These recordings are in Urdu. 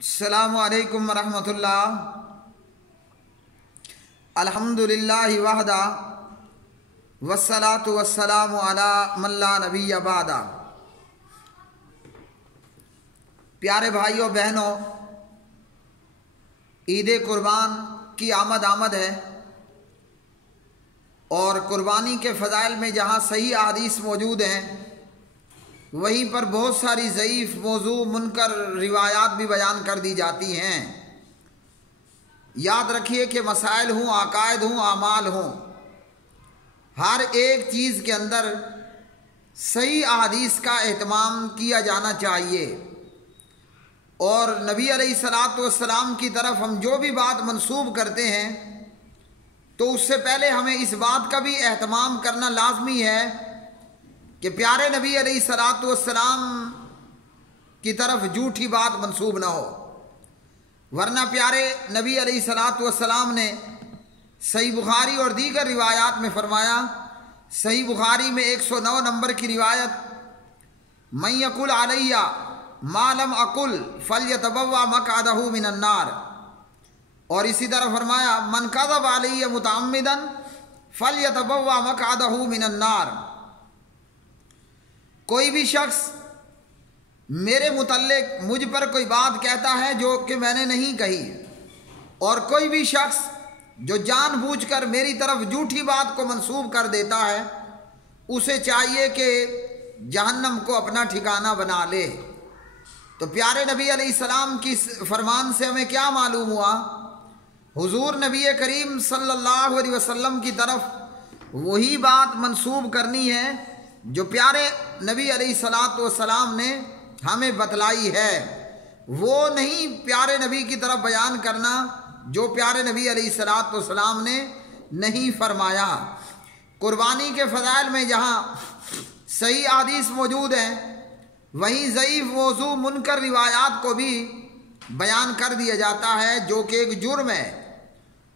السلام علیکم ورحمۃ اللہ۔ الحمدللہ وحدہ والصلاۃ والسلام علی من لا نبی بعدہ۔ پیارے بھائیوں بہنوں، عید قربان کی آمد ہے، اور قربانی کے فضائل میں جہاں صحیح احادیث موجود ہیں وہیں پر بہت ساری ضعیف، موضوع، منکر روایات بھی بیان کر دی جاتی ہیں۔ یاد رکھیے کہ مسائل ہوں، عقائد ہوں، اعمال ہوں، ہر ایک چیز کے اندر صحیح احادیث کا اہتمام کیا جانا چاہیے، اور نبی علیہ الصلاۃ والسلام کی طرف ہم جو بھی بات منسوب کرتے ہیں تو اس سے پہلے ہمیں اس بات کا بھی اہتمام کرنا لازمی ہے کہ پیارے نبی علیہ الصلاۃ والسلام کی طرف جھوٹی بات منسوب نہ ہو، ورنہ پیارے نبی علیہ الصلاۃ والسلام نے صحیح بخاری اور دیگر روایات میں فرمایا۔ صحیح بخاری میں 109 نمبر کی روایت، من یقل علیہ ما لم اقل فلیتبوأ مقعدہ من النار، اور اسی طرح فرمایا من کذب علیہ متعمدا فلیتبوأ مقعدہ من النار۔ کوئی بھی شخص میرے متعلق مجھ پر کوئی بات کہتا ہے جو کہ میں نے نہیں کہی، اور کوئی بھی شخص جو جان بوجھ کر میری طرف جھوٹی بات کو منسوب کر دیتا ہے، اسے چاہیے کہ جہنم کو اپنا ٹھکانہ بنا لے۔ تو پیارے نبی علیہ السلام کی فرمان سے ہمیں کیا معلوم ہوا؟ حضور نبی کریم صلی اللہ علیہ وسلم کی طرف وہی بات منسوب کرنی ہے جو پیارے نبی علیہ الصلاۃ والسلام نے ہمیں بتلائی ہے، وہ نہیں پیارے نبی کی طرف بیان کرنا جو پیارے نبی علیہ الصلاۃ والسلام نے نہیں فرمایا۔ قربانی کے فضائل میں جہاں صحیح احادیث موجود ہیں وہیں ضعیف، موضوع، منکر روایات کو بھی بیان کر دیا جاتا ہے، جو کہ ایک جرم ہے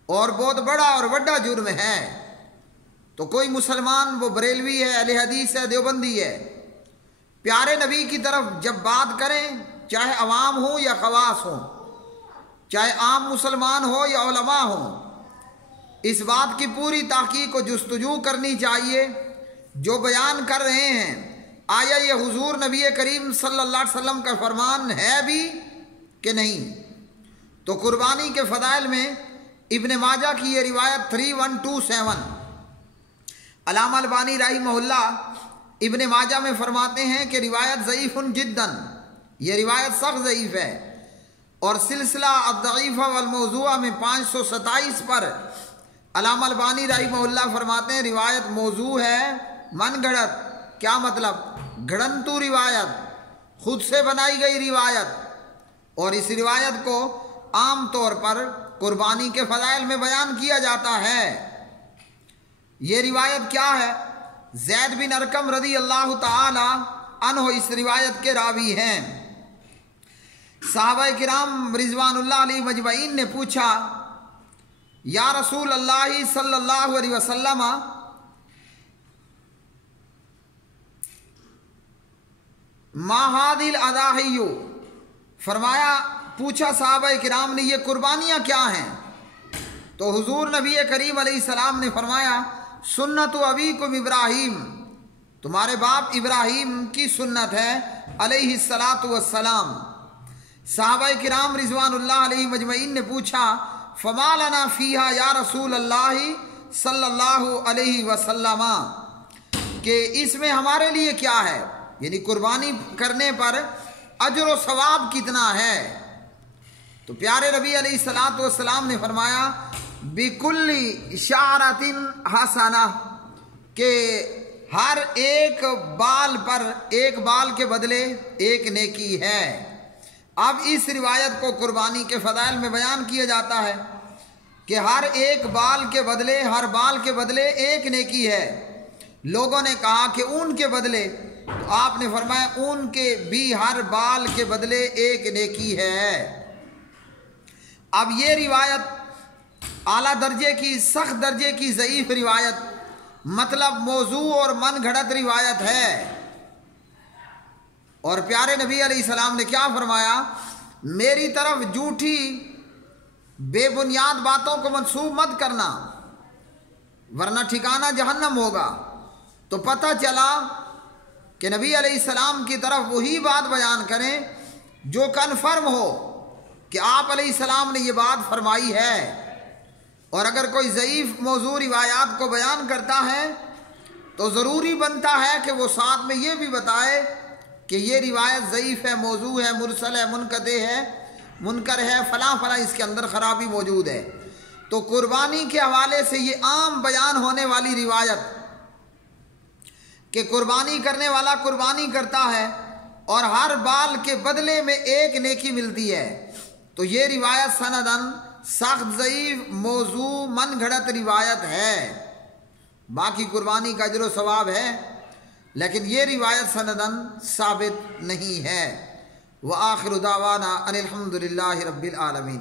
اور بہت بڑا اور بڑا جرم ہے۔ تو کوئی مسلمان، وہ بریلوی ہے، اہل حدیث ہے، دیوبندی ہے، پیارے نبی کی طرف جب بات کریں، چاہے عوام ہوں یا خواص ہوں، چاہے عام مسلمان ہو یا علماء ہوں، اس بات کی پوری تحقیق و جستجو کرنی چاہیے جو بیان کر رہے ہیں آیا یہ حضور نبی کریم صلی اللہ علیہ وسلم کا فرمان ہے بھی کہ نہیں۔ تو قربانی کے فضائل میں ابن ماجہ کی یہ روایت 3127، علامہ البانی رحمہ اللہ ابن ماجہ میں فرماتے ہیں کہ روایت ضعیف جدا، یہ روایت سخت ضعیف ہے، اور سلسلہ الضعیفہ والموضوعہ میں 527 پر علامہ البانی رحمہ اللہ فرماتے ہیں روایت موضوع ہے، من گھڑت۔ کیا مطلب؟ گھڑنتو روایت، خود سے بنائی گئی روایت، اور اس روایت کو عام طور پر قربانی کے فضائل میں بیان کیا جاتا ہے۔ یہ روایت کیا ہے؟ زید بن ارقم رضی اللہ تعالی عنہ اس روایت کے راوی ہیں۔ صحابہ کرام رضوان اللہ علیہ مجمعین نے پوچھا، یا رسول اللہ صلی اللہ علیہ وسلم، ما هذه الاضاحی، فرمایا، پوچھا صحابہ کرام نے یہ قربانیاں کیا ہیں؟ تو حضور نبی کریم علیہ السلام نے فرمایا، سنت ابیکم ابراہیم، تمہارے باپ ابراہیم کی سنت ہے علیہ الصلاۃ والسلام۔ صحابہ کرام رضوان اللہ علیہ مجمعین نے پوچھا، فما لنا فیہا یا رسول اللہ صلی اللہ علیہ وسلم، کہ اس میں ہمارے لیے کیا ہے، یعنی قربانی کرنے پر اجر و ثواب کتنا ہے؟ تو پیارے نبی علیہ الصلاۃ والسلام نے فرمایا، بِكُلِّ شَعْرَةٍ حَسَنَةٍ، کہ ہر ایک بال پر، ایک بال کے بدلے ایک نیکی ہے۔ اب اس روایت کو قربانی کے فضائل میں بیان کیا جاتا ہے کہ ہر ایک بال کے بدلے، ہر بال کے بدلے ایک نیکی ہے۔ لوگوں نے کہا کہ اون کے بدلے، تو آپ نے فرمایا اون کے بھی ہر بال کے بدلے ایک نیکی ہے۔ اب یہ روایت اعلیٰ درجے کی، سخت درجے کی ضعیف روایت، مطلب موضوع اور من گھڑت روایت ہے، اور پیارے نبی علیہ السلام نے کیا فرمایا؟ میری طرف جھوٹی بے بنیاد باتوں کو منسوب مت کرنا ورنہ ٹھکانہ جہنم ہوگا۔ تو پتہ چلا کہ نبی علیہ السلام کی طرف وہی بات بیان کریں جو کنفرم ہو کہ آپ علیہ السلام نے یہ بات فرمائی ہے، اور اگر کوئی ضعیف موضوع روایات کو بیان کرتا ہے تو ضروری بنتا ہے کہ وہ ساتھ میں یہ بھی بتائے کہ یہ روایت ضعیف ہے، موضوع ہے، مرسل ہے، منقطع ہے، منکر ہے، فلاں فلاں اس کے اندر خرابی موجود ہے۔ تو قربانی کے حوالے سے یہ عام بیان ہونے والی روایت کہ قربانی کرنے والا قربانی کرتا ہے اور ہر بال کے بدلے میں ایک نیکی ملتی ہے، تو یہ روایت سندن سخت ضعیف موضوع من گھڑت روایت ہے۔ باقی قربانی کا اجر و ثواب ہے، لیکن یہ روایت سندن ثابت نہیں ہے۔ وآخر دعوانا ان الحمد للہ رب العالمین۔